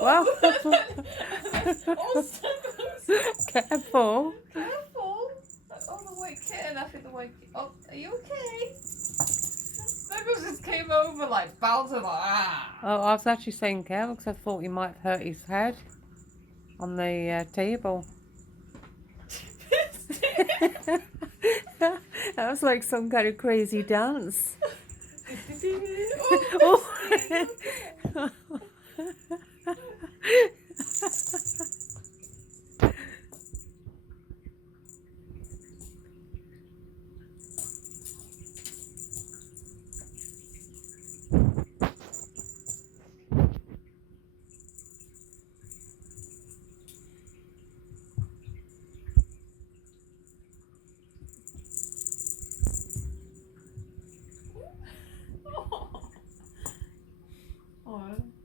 Well, Oh, Snuggles. careful. Careful. Oh, the white kitten. I think the white kitten. Oh, are you okay? Snuggles just came over like bouncing like Oh, I was actually saying careful because I thought he might have hurt his head on the table. That was like some kind of crazy dance. Oh, Misty, you okay? Oh. Oh.